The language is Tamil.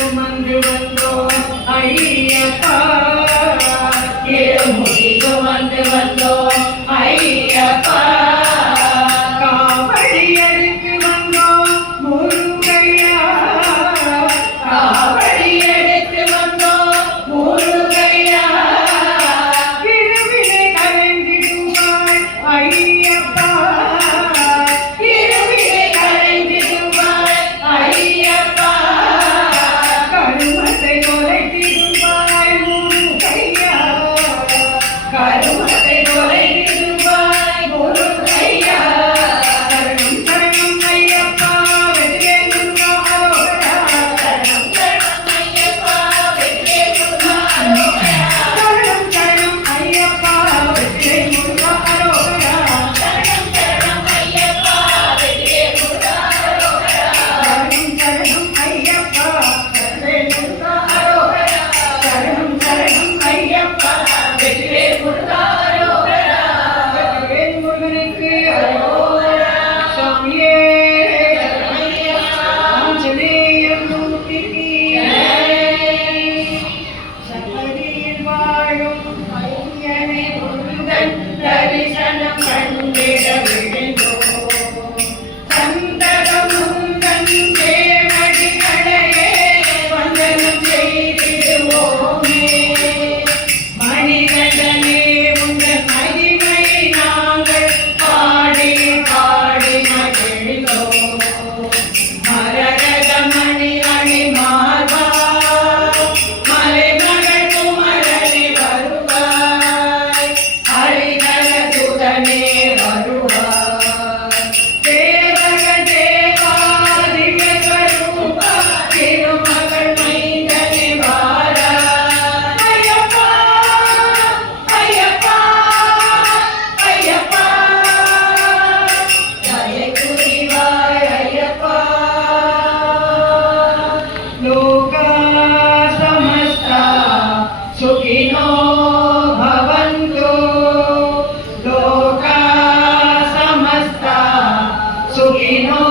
சுமந்து வந்தோம் ஐயப்பா, இருமுடி சுமந்து வந்தோம் ஐயப்பா, காவடி எடுத்து வந்தோம் முருகையா, காவடி எடுத்து வந்தோம் முருகையா, இருவினை கலைந்திடுவாய் ஐயப்பா, இருவினை கலைந்திடுவாய் ஐயப்பா, கருமத்தை தொலைத்திடுவாய் முருகையா, கருமத்தை தொலைத்திடுவாய் முருகையா, சரணம் சரணம் ஐயப்பா வெற்றியே முருகா அரோகரா, சரணம் சரணம் ஐயப்பா வெற்றியே முருகா அரோகரா, சரணம் சரணம் ஐயப்பா வெற்றியே முருகா அரோகரா, சரணம் சரணம் ஐயப்பா வெற்றியே முருகா அரோகரா, சரணம் சரணம் ஐயப்பா வெற்றியே முருகா அரோகரா, சரணம் சரணம் ஐயப்பா வெற்றியே முருகா அரோகரா, வெற்றிவேல் முருகனுக்கு அரோகரா, சுவாமியே சரணமையப்பா, ஆஞ்சநேயர் மூர்த்திக்கு ஜெய், சபரியில் வாழும் ஐயனே முருகன் தரிசனம் கண்டிட விழுந்தோம், சந்தகம் முருகன் தேவடிகளையே வந்தனம் செய்திடுவோமே, மணிகண்டனே உங்கள் மகிமையை நாங்கள் பாடி பாடி மகிழ்ந்தோம், மரகத மணி அணி மார்பா மலைமகள் குமரனே வருவாய், ஹரிஹர சுதனே வருவாய், தேவக தேவாதிக ஸ்வரூபா திருமகள் மைந்தனே வாராய், ஐயப்பா ஐயப்பா ஐயப்பா, தயை புரிவாய் ஐயப்பா, லோகா சமஸ்தா சுகினோ பவந்து, லோகா சமஸ்தா சுகினோ